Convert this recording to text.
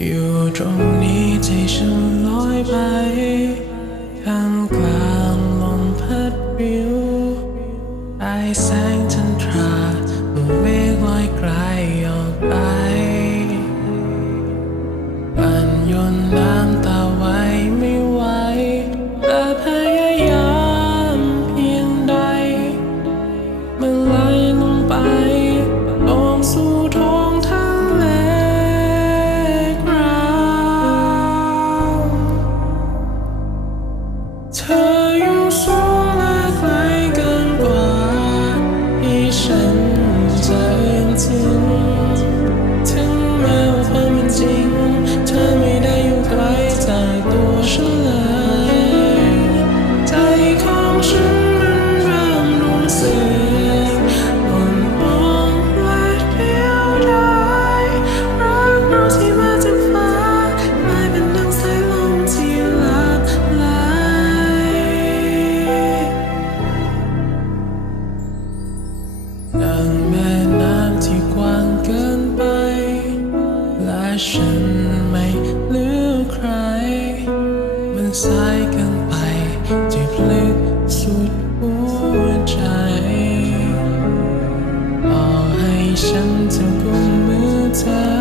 有ยู่ตรง สายกินไปจีบลึกสุดหัวใจต่อให้ฉันจะกุมมือเธอ